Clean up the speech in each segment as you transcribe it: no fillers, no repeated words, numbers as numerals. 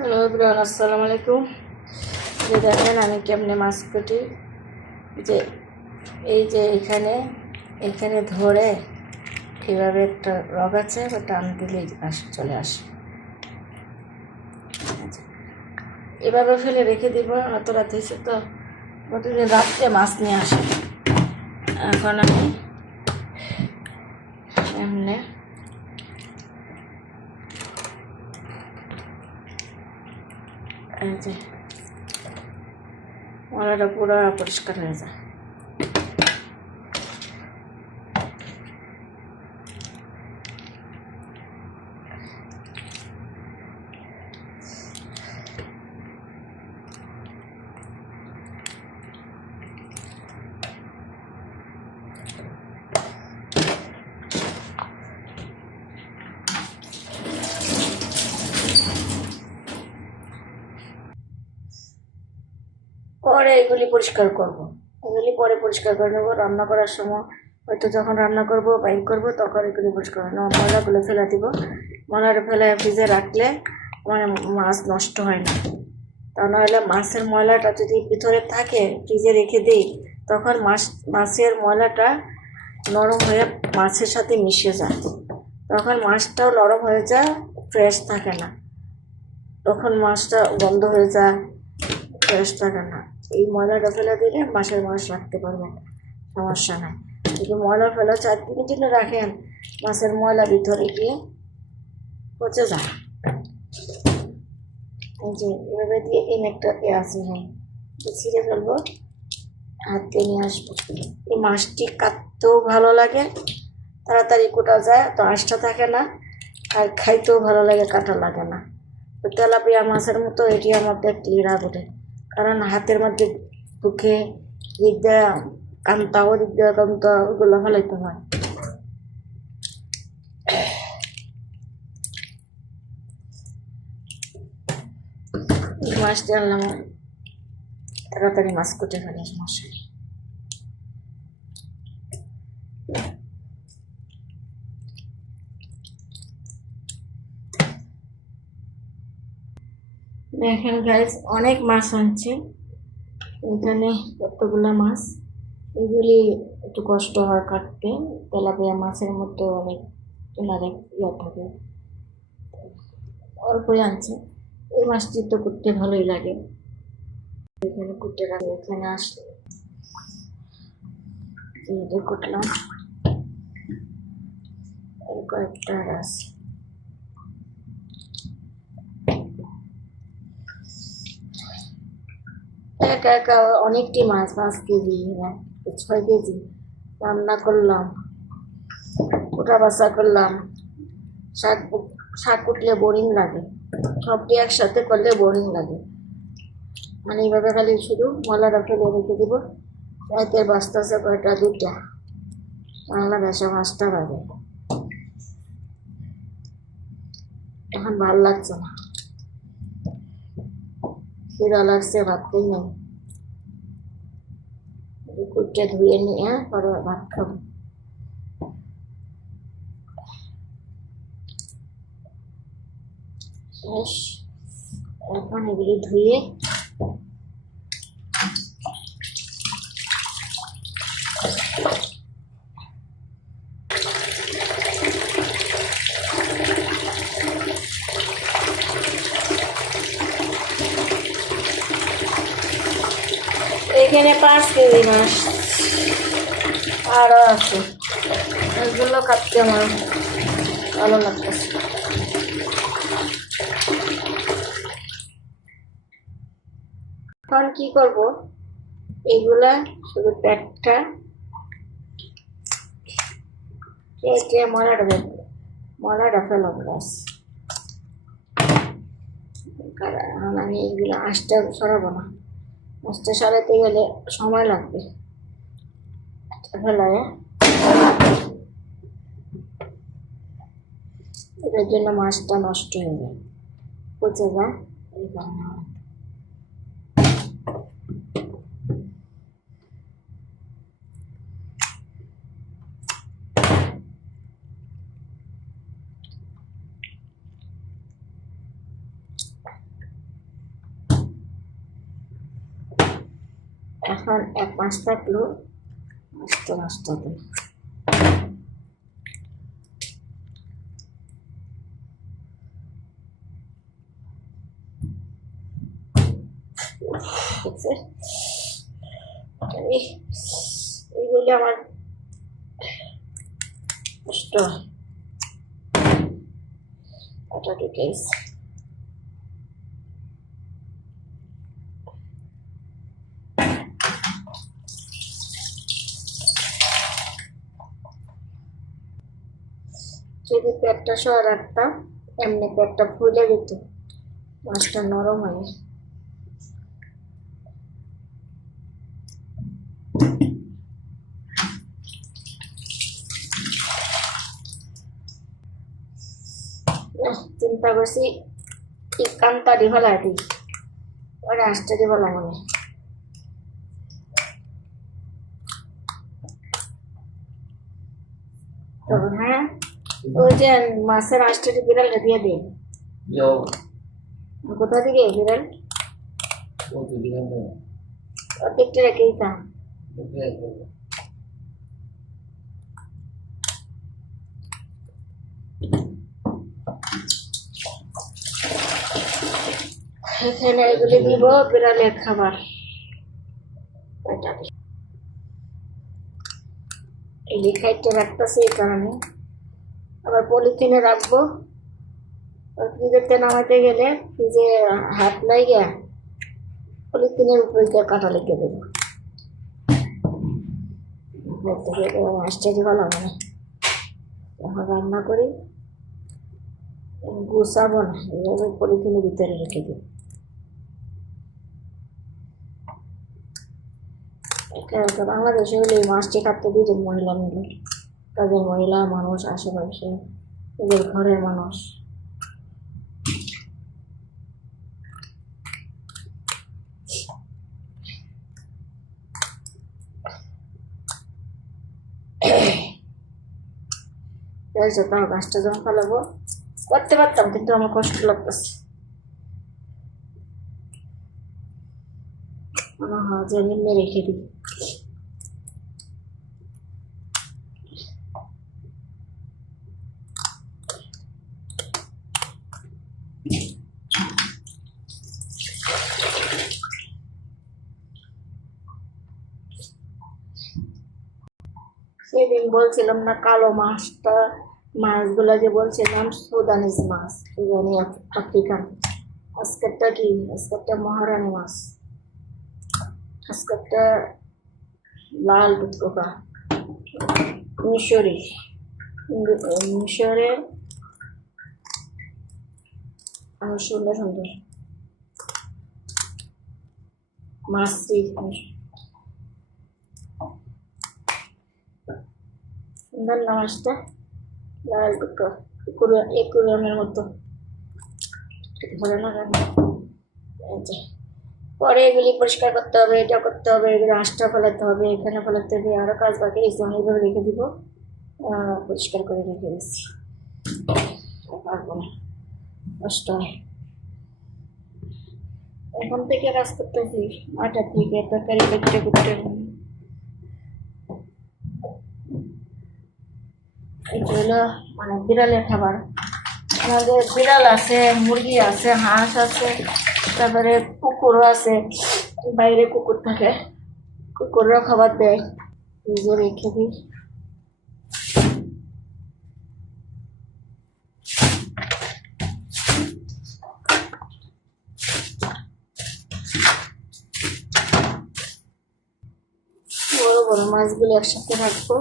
Hello everyone, আসসালামু আলাইকুম। যে দেখেন আমি কেমনে মাছ কাটি। যে এই যে এখানে এখানে ধরে কীভাবে একটা রগ আছে, বা টান দিলেই চলে আসে। এভাবে ফেলে রেখে দিব। এত রাত হয়েছে তো, প্রতিদিন রাত্রে মাছ নিয়ে আসে। এখন আমি এমনি এই যে মলাটা পুরো পরিষ্কার হয়ে যায়। পরে এগুলি পরিষ্কার করব। এগুলি পরে পরিষ্কার করে নেবো। রান্না করার সময় হয়তো যখন রান্না করব বাইক করব তখন এগুলি পরিষ্কার করে নেবো। ময়লাগুলো ফেলে দিব। ময়লাটা ফেলে ফ্রিজে রাখলে মানে মাছ নষ্ট হয় না। তা নাহলে মাছের ময়লাটা যদি ভিতরে থাকে, ফ্রিজে রেখে দিই, তখন মাছের ময়লাটা নরম হয়ে মাছের সাথে মিশে যায়। তখন মাছটাও নরম হয়ে যায়, ফ্রেশ থাকে না। তখন মাছটা গন্ধ হয়ে যায়, ফ্রেশ থাকে না। এই ময়লাটা ফেলে দিলে মাছের মাছ রাখতে পারবেন, সমস্যা নাই। যদি ময়লা ফেলা 4-3 দিন রাখেন, মাছের ময়লা ভিতরে গিয়ে পচে যায়। এই যে এভাবে দিয়ে একটা আছে, হ্যাঁ ছিঁড়ে ফেলবো, হাত দিয়ে নিয়ে আসবো। এই মাছটি কাটতেও ভালো লাগে, তাড়াতাড়ি কোটা যায়, তো আঁশটা থাকে না, আর খাইতেও ভালো লাগে, কাটা লাগে না। তো তেলাপিয়া মাছের মতো এটি আমার দেখতে লিড়া বটে, কারণ হাতের মধ্যে দুঃখে দিক দেওয়া কান্তা, ওদিক দেওয়া কান্তা, ওগুলো ফেলাইতে হয়। মাছটি আনলাম, তাড়াতাড়ি মাছ কুটে ফেলে মশাই। দেখেন গাইস, অনেক মাছ আনছি এখানে, কতগুলো মাছ। এগুলি একটু কষ্ট হয় কাটতে, তেলাপিয়া মাছের মতো অনেক কিনারে ইয়া থাকে, অল্পই আনছে। এই মাছটি তো করতে ভালোই লাগে। এখানে কুটে রাখি, এখানে আসলে কুটলাম, কয়েকটা আছে। একা একা অনেকটি মাছ, 5 কেজি 6 কেজি রান্না করলাম, কোটা বাছা করলাম। শাক শাক উঠলে বোরিং লাগে, সবটি একসাথে করলে বোরিং লাগে। মানে এইভাবে খালি শুধু ময়লাটা ফেলে রেখে দিব। রাতের বাজতেছে কয়টা, 2টা, বাংলাদেশে 5টা বাজে। এখন ভালো লাগছে না, খিদা লাগছে, ভাবতেই নেই। কুটে ধুয়ে নিয়ে পরে ভাত খাবো। শেষ। এখন এগুলি ধুয়ে এখানে 5 কেজি মাছ আরও আছে, এগুলো কাটতে আমার ভালো লাগতেছে। এখন কি করবো, এগুলা শুধু পেটটা কেটে ময়লাটা ফেলাবো ব্যাস। আমি এগুলো আঁশটা সরাবো না, আঁশটা সরাতে গেলে সময় লাগবে। ফেলায় এটার জন্য মাছটা নষ্ট হয়ে যায়, পচে যায়, এই কারণে। এখন 1 মাস থাকলো আস্তে আস্তে এইগুলি আমার কষ্ট এটা ঢুকেছে। যদি পেটটা সহ রাখতাম এমনি পেটটা ফুলে যেত, মাছটা নরম হয়। চিন্তা করছি কান্তারি ফেলা দিই, ওরা আস্টারি ফেলা মনে। তখন হ্যাঁ ওই যে মাছের আস্টারি বিড়ালটা দিয়ে দিই। কোথা থেকে বিড়াল অর্ধেকটা রেখে দিতাম। এখানে এগুলি দিব বিড়ালের খাবার। এগুলি খাইতে রাখতেছি এই কারণে, আবার পলিথিনে রাখবো। ফ্রিজেতে নামাতে গেলে ফ্রিজে হাত লাগিয়ে পলিথিনের উপরে দিয়ে কাটা লেগে দেবো। আশ্চর্য ভালো মানে এখন রান্না করি গুছাবো না, এইভাবে পলিথিনের ভিতরে রেখে দিই। বাংলাদেশে হলে এই মাছটি খাচ্ছে 2 জন মহিলা মিলে, কাজের মহিলা মানুষ, আশেপাশে এদের ঘরের মানুষ। তাও গাছটা যখন ফেলাবো করতে পারতাম, কিন্তু আমার কষ্ট লাগতেছে। মনে হয় যে নিম্নে রেখে দিই। সেদিন বলছিলাম না কালো মাছটা, মাছগুলা যে বলছিলাম সুদানিজ মাছ, সুদানি আফ্রিকান। আজকেরটা কি, আজকেরটা মহারানী মাছ, আজকেরটা লাল বুটকোকা মিশরি, মিশরের সুন্দর সুন্দর মাছটি সুন্দর না মাছটা, লাল বুটকোকা একুরিয়ামের মতো ধরে না। পরে এগুলি পরিষ্কার করতে হবে, এটা করতে হবে, এগুলো আঁশটা ফেলাতে হবে, এখানে ফেলাতে হবে, আরও কাজ বাকি রয়েছে। আমি এইভাবে রেখে দিব, পরিষ্কার করে রেখে দিচ্ছি, পারবো না, কষ্ট হয়। এখন থেকে কাজ করতেছি 8টা থেকে, তরকারি করতে করতে। এটা হলো মানে বিড়ালের খাবার। আমাদের বিড়াল আছে, মুরগি আছে, হাঁস আছে, তারপরে কুকুরও আছে, বাইরে কুকুর থাকে, কুকুররা খাবার দেয়, ফ্রিজে রেখে দিই। বড় বড় মাছগুলো একসাথে রাখবো,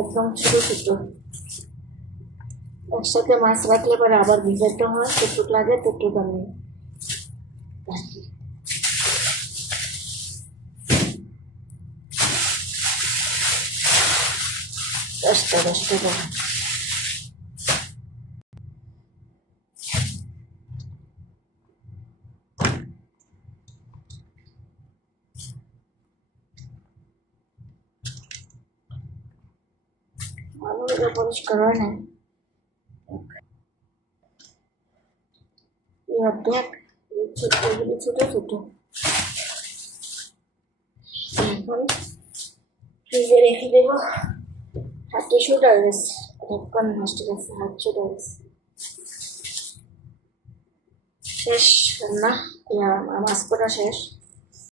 একদম ছোটো ছোটো একসাথে মাছ রাখলে পরে আবার ভিজাতে হয়, টুকটুক লাগে, টুকটুক আমি 10টা ভালো করে পরিষ্কার হয় না। এবার দেখ এগুলি ছোটো ছোটো, এখন ফ্রিজে রেখে দেবো। হাতে শুট হয়ে গেছে, অনেকক্ষণ নষ্ট গেছে, হাত শুট হয়ে গেছে। শেষ রান্না, মাছ করা শেষ।